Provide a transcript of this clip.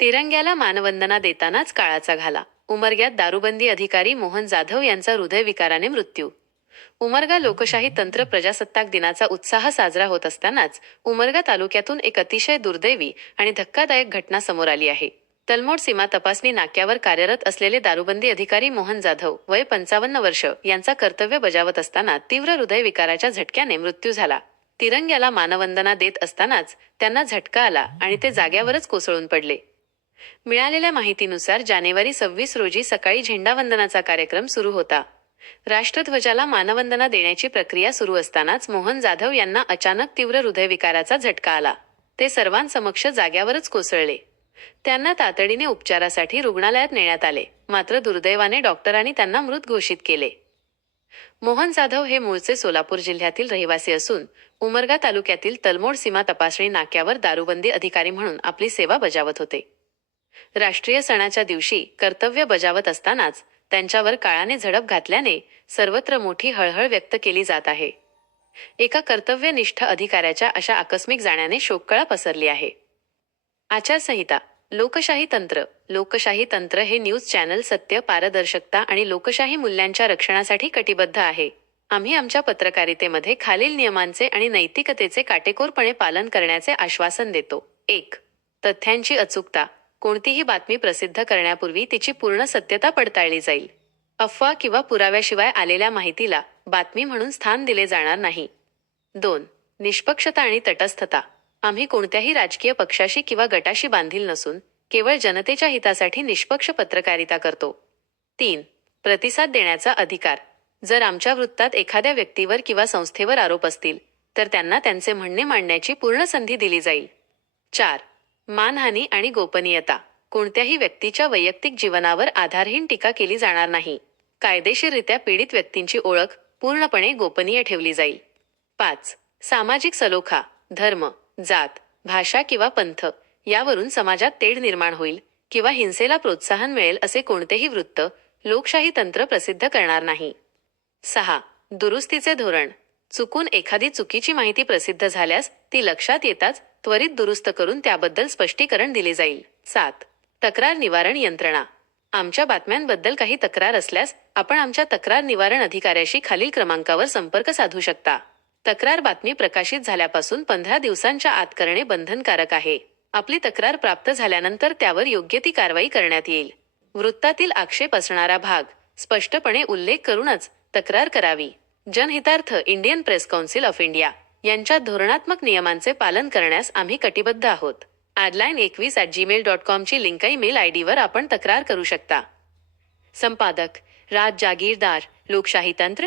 तिरंग्याला मानवंदना देतानाच काळाचा घाला. उमरग्यात दारूबंदी अधिकारी मोहन जाधव यांचा हृदयविकाराने मृत्यू. उमरगा लोकशाही तंत्र प्रजासत्ताक दिनाचा उत्साह साजरा होत असतानाच उमरगा तालुक्यातून एक अतिशय दुर्दैवी आणि धक्कादायक घटना समोर आली आहे. तलमोड सीमा तपासणी नाक्यावर कार्यरत असलेले दारूबंदी अधिकारी मोहन जाधव वय 55 वर्ष यांचा कर्तव्य बजावत असताना तीव्र हृदयविकाराच्या झटक्याने मृत्यू झाला. तिरंग्याला मानवंदना देत असतानाच त्यांना झटका आला आणि ते जाग्यावरच कोसळून पडले. मिळालेल्या माहितीनुसार जानेवारी 26 रोजी सकाळी झेंडावंदनाचा कार्यक्रम सुरू होता. राष्ट्रध्वजाला मानवंदना देण्याची प्रक्रिया सुरू असतानाच मोहन जाधव यांना अचानक तीव्र हृदयविकाराचा झटका आला. ते सर्वांसमक्ष जाग्यावरच कोसळले. त्यांना तातडीने उपचारासाठी रुग्णालयात नेण्यात आले, मात्र दुर्दैवाने डॉक्टरांनी त्यांना मृत घोषित केले. मोहन जाधव हे मूळचे सोलापूर जिल्ह्यातील रहिवासी असून उमरगा तालुक्यातील तलमोड सीमा तपासणी नाक्यावर दारूबंदी अधिकारी म्हणून आपली सेवा बजावत होते. राष्ट्रीय सणाच्या दिवशी कर्तव्य बजावत असतानाच त्यांच्यावर काळाने झडप घातल्याने सर्वत्र मोठी हळहळ व्यक्त केली जात आहे. एका कर्तव्यनिष्ठ अधिकाऱ्याच्या अशा आकस्मिक जाण्याने शोककळा पसरली आहे. आचारसंहिता. लोकशाही तंत्र. लोकशाही तंत्र हे न्यूज चॅनल सत्य, पारदर्शकता आणि लोकशाही मूल्यांच्या रक्षणासाठी कटिबद्ध आहे. आम्ही आमच्या पत्रकारितेमध्ये खालील नियमांचे आणि नैतिकतेचे काटेकोरपणे पालन करण्याचे आश्वासन देतो. 1. तथ्यांची अचूकता. कोणतीही बातमी प्रसिद्ध करण्यापूर्वी तिची पूर्ण सत्यता पडताळली जाईल. अफवा किंवा पुराव्याशिवाय आलेल्या माहितीला बातमी म्हणून स्थान दिले जाणार नाही. 2. निष्पक्षता आणि तटस्थता. आम्ही कोणत्याही राजकीय पक्षाशी किंवा गटाशी बांधील नसून केवळ जनतेच्या हितासाठी निष्पक्ष पत्रकारिता करतो. 3. प्रतिसाद देण्याचा अधिकार. जर आमच्या वृत्तात एखाद्या व्यक्तीवर किंवा संस्थेवर आरोप असतील तर त्यांना त्यांचे म्हणणे मांडण्याची पूर्ण संधी दिली जाईल. 4. मानहानी आणि गोपनीयता. कोणत्याही व्यक्तीच्या वैयक्तिक जीवनावर आधारहीन टीका केली जाणार नाही. कायदेशीररित्या पीडित व्यक्तींची ओळख पूर्णपणे गोपनीय ठेवली जाईल. 5. सामाजिक सलोखा. धर्म, जात, भाषा किंवा पंथ यावरून समाजात तेढ निर्माण होईल किंवा हिंसेला प्रोत्साहन मिळेल असे कोणतेही वृत्त लोकशाही तंत्र प्रसिद्ध करणार नाही. 6. दुरुस्तीचे धोरण. चुकून एखादी चुकीची माहिती प्रसिद्ध झाल्यास ती लक्षात येताच त्वरित दुरुस्त करून त्याबद्दल स्पष्टीकरण दिले जाईल. 7. तक्रार निवारण यंत्रणा. आमच्या बातम्यांबद्दल काही तक्रार असल्यास आपण आमच्या तक्रार निवारण अधिकाऱ्याशी खालील क्रमांकावर संपर्क साधू शकता. तक्रार बातमी प्रकाशित झाल्यापासून 15 दिवसांच्या आत करणे बंधनकारक आहे. आपली तक्रार प्राप्त झाल्यानंतर त्यावर योग्य ती कारवाई करण्यात येईल. वृत्तातील आक्षेप असणारा भाग स्पष्टपणे उल्लेख करूनच तक्रार करावी. जनहितार्थ Indian Press Council of India यांच्या धोरणात्मक नियमांचे पालन करण्यास आम्ही कटिबद्ध आहोत. adline21@gmail.com ची लिंक ईमेल आयडीवर आपण तक्रार करू शकता. संपादक राज जागीरदार. लोकशाही तंत्र,